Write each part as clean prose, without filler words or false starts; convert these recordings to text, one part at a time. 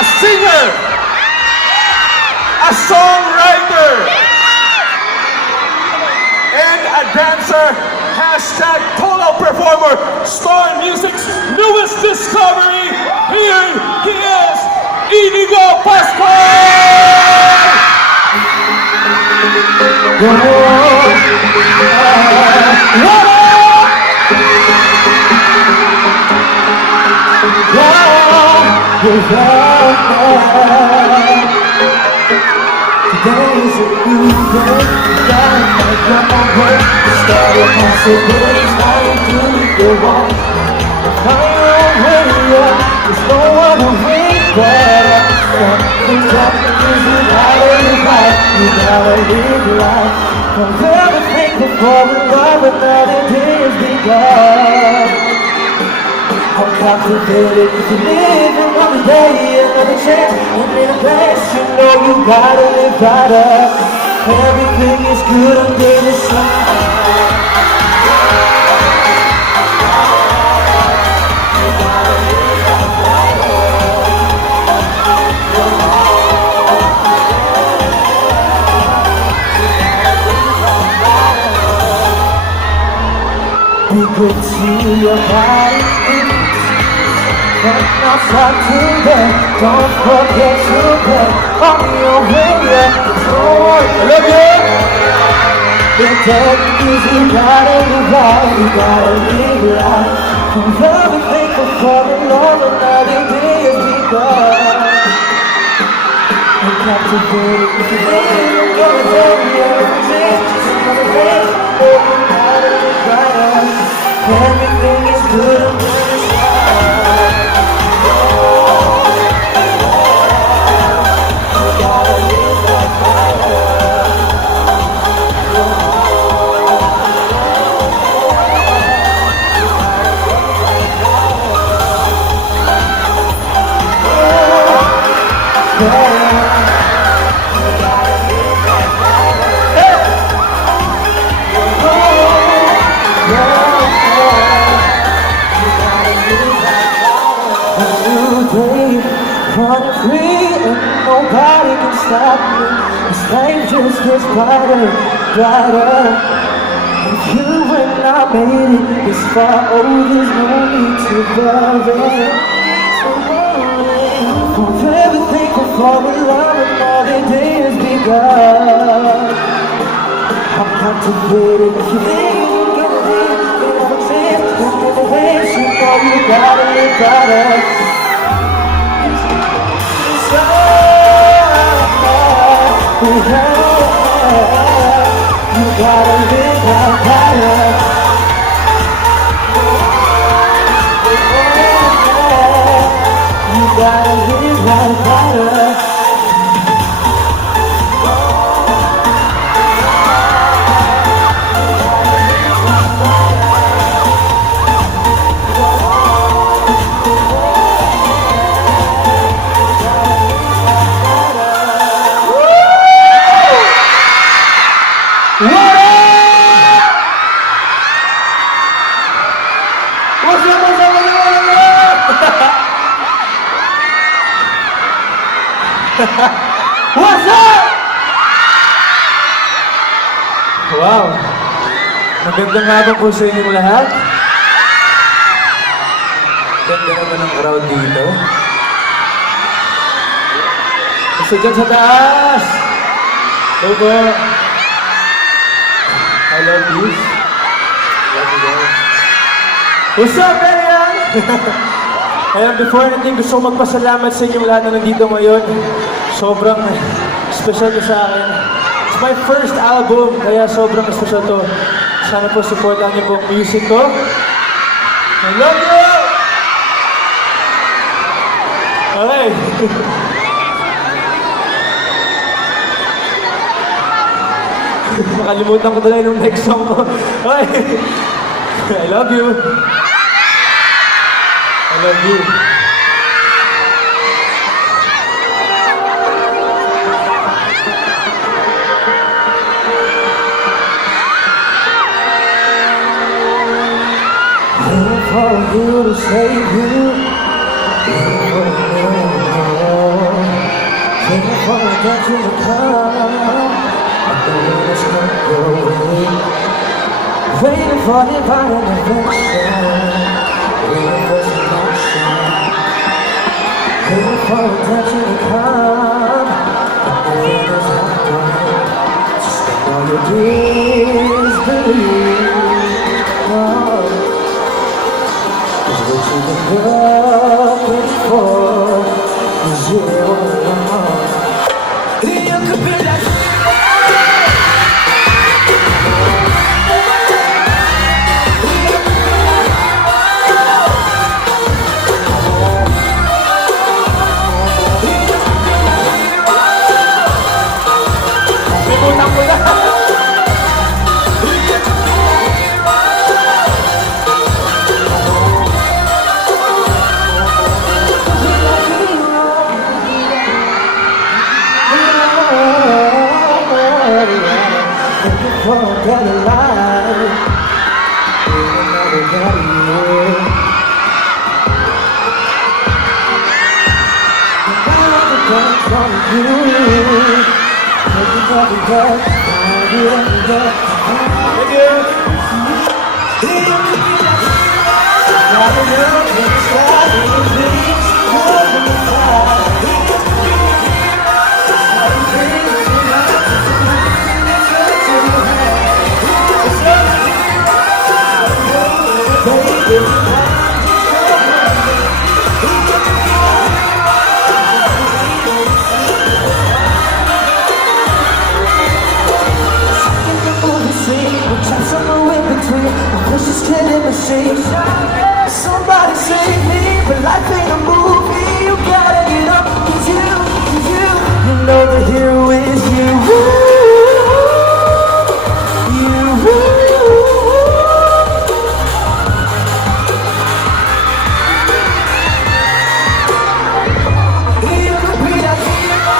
a singer, a songwriter, and a dancer. Hashtag Tolo Performer, Star Music's newest discovery. Here he is, Inigo Pascual! Today's a new day, gotta make your own way. Start a possibilities, how you do it, go on. Find your own way, yeah, there's no other way but up. Things happen, things you gotta live life, you gotta live life. Don't ever think before the love, another day has begun. I'm captivated if you live another day, another chance, and in a place you know you gotta live right up. Everything is good under the sun. Be good to your body. And outside today, don't forget to play on your way, yeah. I love you. The tech is you gotta live right, you gotta live right. I'm very thankful for the love another day has begun. I'm captivated with the day, I'm gonna tell you everything. Just another day, oh, you gotta live right. Everything is good under the sun. Running free and nobody can stop me. This life just gets brighter, brighter. With you and I made it this far, oh there's no need to worry. I'm very thankful for the love another day has begun. I'm captivated if you think you're gonna live, you know what I'm saying? Don't give away, you know you gotta live better. You gotta live right better. You gotta live right better. What's up? Wow! Magandang hapon po sa inyong lahat. Ganda naman ang crowd dito. Gusto dyan sa taas! Hello po! I love you. Love you guys. What's up, Marian? Ayan, before anything, gusto ko magpasalamat sa inyong lahat na nandito ngayon. Sobrang special to sa akin. It's my first album, kaya sobrang special to. Sana po supportan niyo po ang music ko. I love you! Okay. Makalimutan ko tuloy nung next song ko. Okay. I love you. I love you. For you to save you, waiting for redemption to come. But the wind is not going. Waiting for divine intervention. Waiting for some action. Waiting for redemption to come. But the wind is not going. So spend all your days believe. Oh. Cause what you've been looking for is here alone. You could be that for a better life. In another better year. From you, take it back and back, find it and back. Thank you. Got to know it's got to be more than a fire. Somebody save me, but life ain't a movie. You gotta get up, 'cause you know the hero is you. You could be that hero.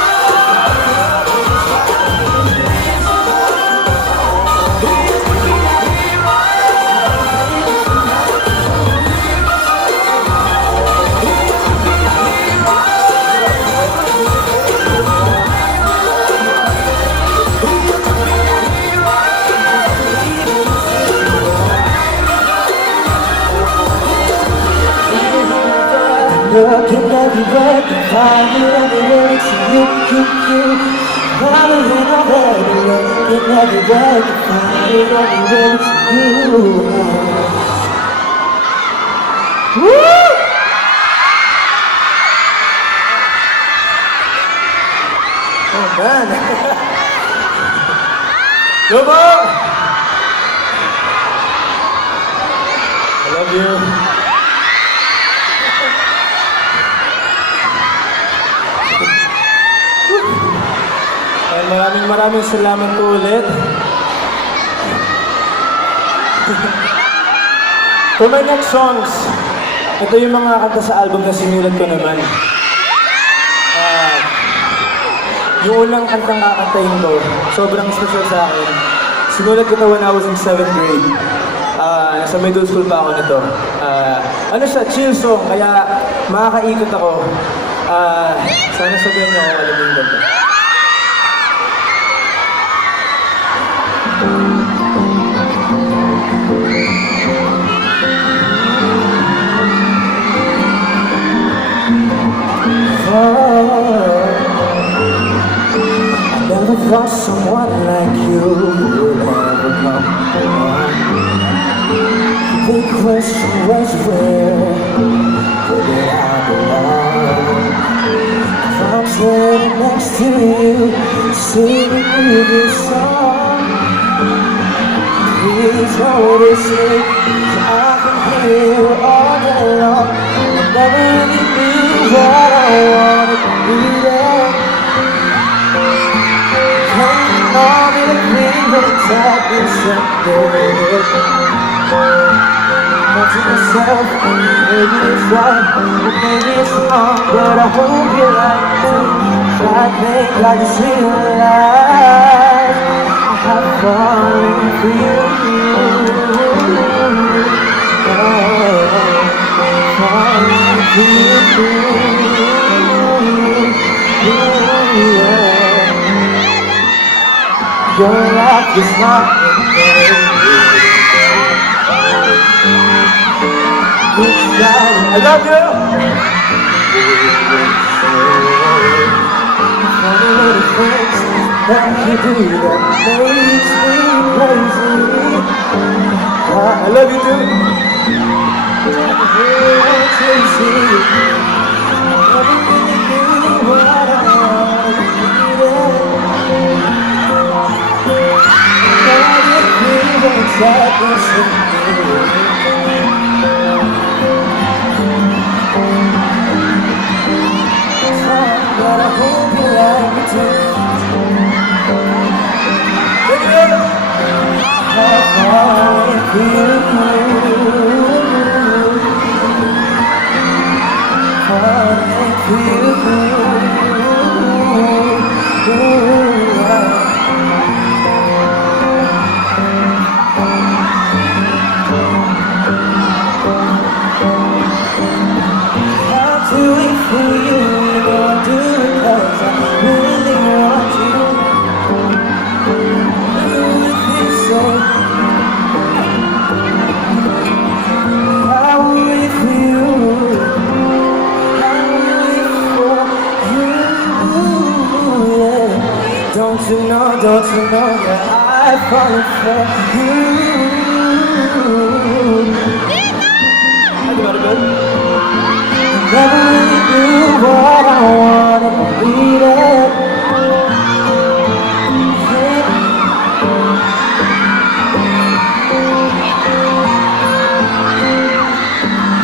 Looking everywhere, find it everywhere, it's you. Following all that, looking everywhere, find it everywhere, it's you. Woo! Oh, man. Come on! I love you. Maraming salamat po ulit. For my next songs, ito yung mga kanta sa album na sinulat ko naman. Yung unang kantang kakantahin ko, sobrang special sa akin. Sinulat ko ito when I was in 7th grade. Nasa middle school pa ako nito. Ano siya, chill song, kaya makakaikot ako. Sana sabihin niyo ako alam yung ganda. I never thought someone like you would ever come along. The question was where did I belong? If I'm sitting next to you, singing you this song, please notice me, 'cause I can hear you all day long. I never really knew what I wanted to be there. Hanging on in a dream, but it's happened someday. Thought to myself, maybe it's right, maybe it's wrong, but I hope you're right too. I think I just realized I have fallen for you. Falling for you. Your life is not I love you! funny little things that you do that makes me crazy. I love you too! Chasing everything you do, what I needed. Sadness in but I hope you like me too. Don't you know that I've fallen for you? Never really knew what I wanted, needed.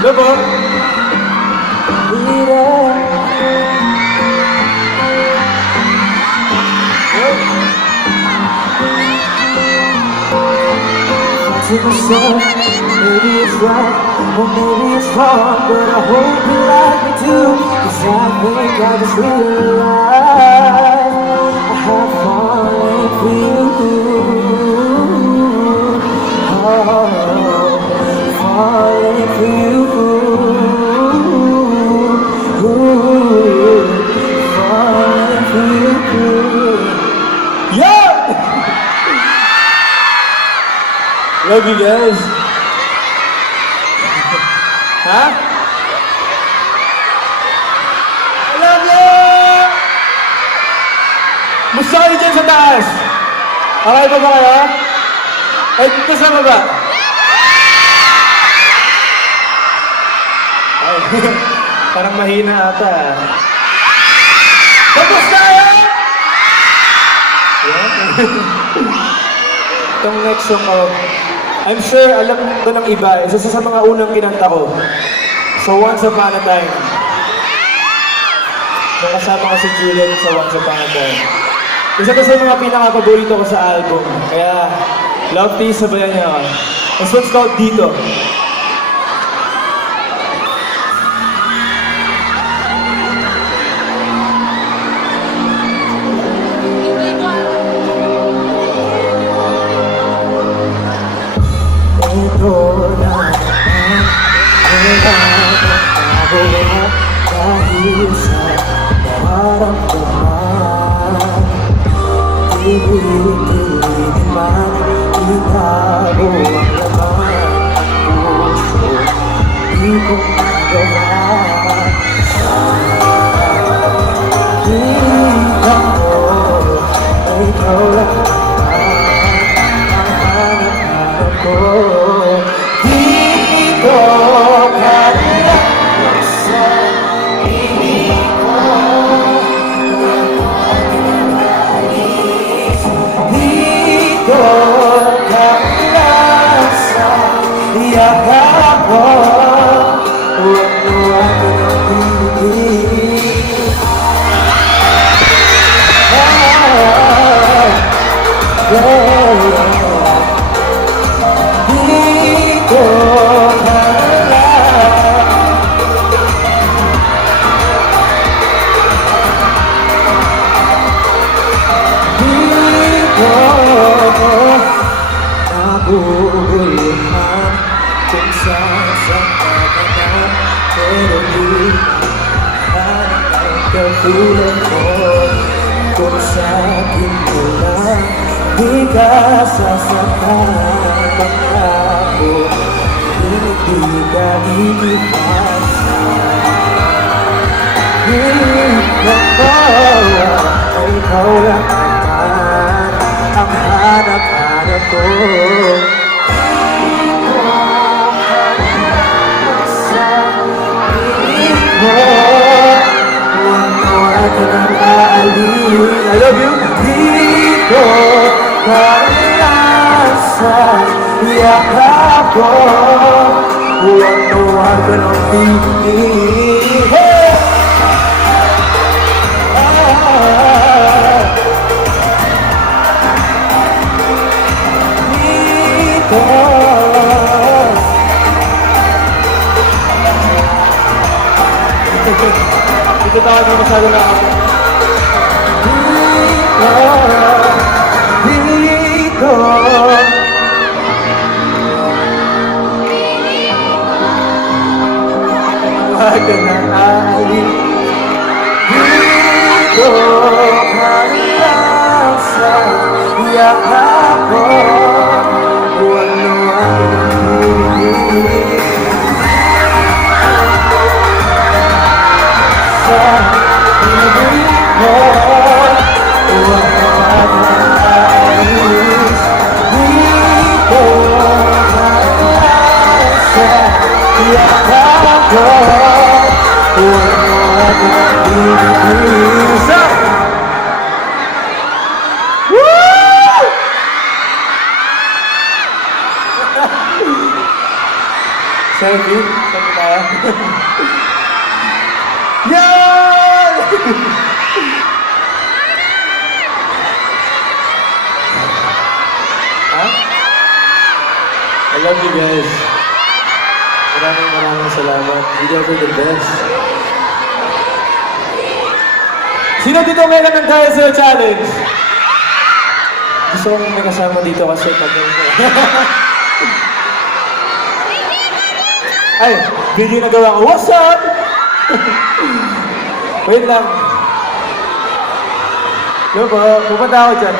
Love her! To myself, maybe it's right, or maybe it's wrong, but I hope you like me too, 'cause I think I just realized I have fallen for you. Oh, falling for you. Falling for you. Yeah! Love you guys. Ha? I love you! Musta kayo dyan sa taas? Okay pa ba kayo? Eh, dito sa baba. Ay, parang mahina ata. Tapos tayo! Yeah. Itong next song, I'm sure alam ko ng iba, isa sa mga unang kinanta ko. So Once Upon a Time. Nakasama ko si Julian sa Once Upon a Time. Isa to sa mga pinaka-paborito ko sa album. Kaya, love tea, sabayan niya ako. This one's called Dito. Dahil sa nararamdaman, ibigin man, itago ang laman ng puso, di ko magawa. Kita mo, ikaw lang ang hanap-hanap ko. Dito ka lang sa ibig ko. Dito ka lang sa yakap ko. Huwag mo akong pilitin. Dito ka lang. Dito nabubuluhan kung saan ka naman, pero di hanap ang katulad mo. Kung sa akin mo lang Di ka sasaktan ng pangako, hindi ka iiwasan. Ikaw lang naman ang hanap-hanap ko. Sa piling mo, huwag ka nang aalin. I love you. Dito kailan sa yakap ko, huwag ka nang tingin. Hindi ko tayo masyado na ako. Dito huwag ka nang aalin. Dito ka lang sa yakap ko, huwag na huwag nang tingin. Sa piling mo, huwag ka nang aalis. Dito ka lang sa yakap ko, huwag na huwag nang tingin. Selfie? Selfie tayo? Yan! I love you guys. Maraming salamat. You guys are the best. Sino dito meron ng tayo sa challenge? Gusto kong may kasama dito kasi ay, hindi nagawa ko. What's up? Wait lang. Yo po, pupunta ako dyan.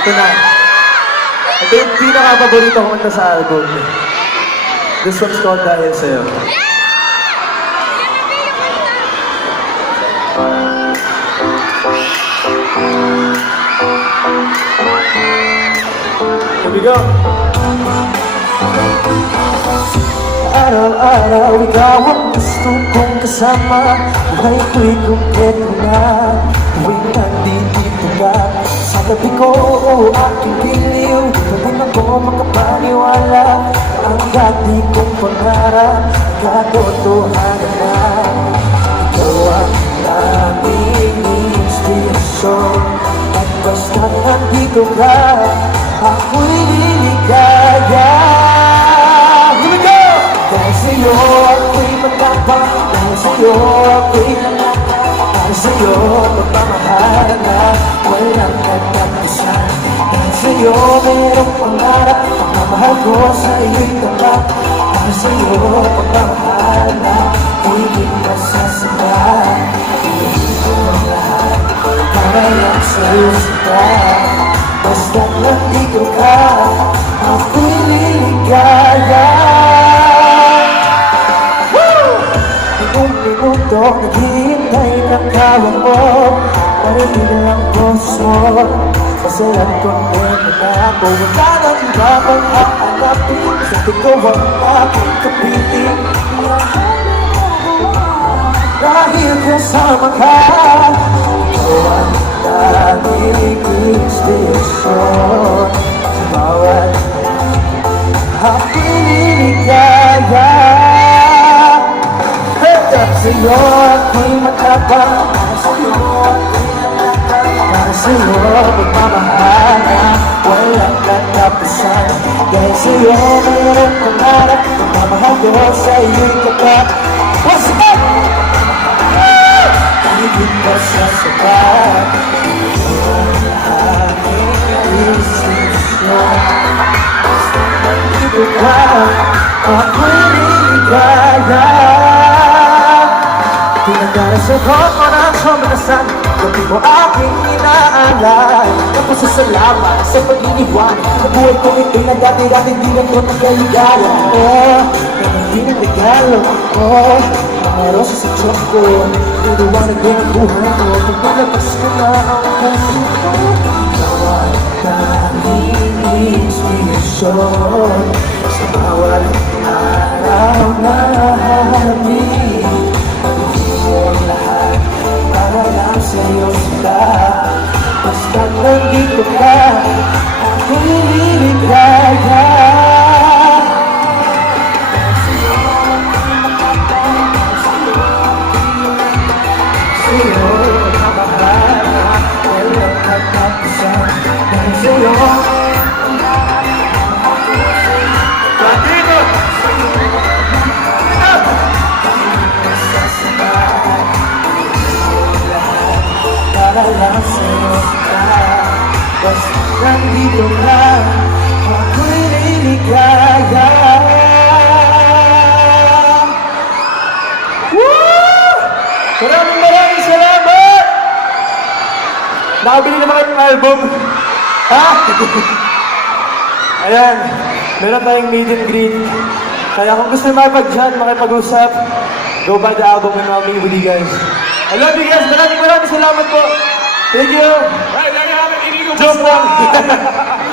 Ito na. Ito yung pinaka-paborito ko kanta sa album. This one's called Dahil Sa'yo. Here we go. Araw-araw ikaw ang gusto kong kasama. Buhay ko'y kumpleto na tuwing nandito ka. Sa gabi ko o aking giliw, dito din ako makapaniwala. Ang dati kong pangarap, katotohanan na. Ikaw ang daming inspirasyon, at basta't nandito ka, ako'y liligaya. Here we go! Dahil sa'yo ako'y magtapang, dahil sa'yo ako'y nanatang, dahil sa'yo magmamahal na walang katapusan. Dahil sa'yo merong pangarap, pagmamahal ko sa iyo'y tapat. Dahil sa'yo magmamahal na hindi masasabat. Ito ang lahat para lang sa'yo sabat. Basta't nandito ka, ako'y liligaya. Minuto, naghihintay ng kawan mo, marinig ang boses mo. Masayang kontento na ako, wala nang iba pang hahanapin. Sa ikaw ang aking kapiling, dahil kasama ka. Ikaw ang daming inspirasyon, sa bawat aking liligaya. Sa'yo ako'y matapang, sa'yo ako'y nanatang, para sa'yo magmamahal na walang katapusan. Dahil sa'yo mayroong pangarap, magmamahal ko sa iyo'y tapat. What's up? Higit pa sa sapat, ito ang aking isisyon. Nandito ka, ako'y liligaya. Pinagdarasal ko ng kamalasan, gabi mo aking inaalay. Napasasalamat sa pag-iniwan, sa buhay ko ito'y na dati-dati di lang ko nagaligaya. Oh, hindi ng regalo, oh, mga rosas sa choco, iniwanag din ang buhay ko. Paglalabas ko na ang puso ko, bawat tanging inspirasyon sa bawat araw na hahanapin. Pag-ibig lahat para lang sa'yo sila. Basta nandito ka, ako'y liligaya. Sa'yo, kamahal na walang katapusan. Dahil sa'yo, Latino! para lang sa'yo ka. Basta nandito ka, ako'y liligaya. Maraming salamat! Nakabili naman kayo ng album? Ha? Ayan, meron tayong meet and greet. Kaya kung gusto nyo makipag-chat, makipag-usap, go buy the album and I'll meet with you guys. I love you guys! Maraming salamat po! Thank you! Right, there you have it, Inigo Joke Pascual! lang!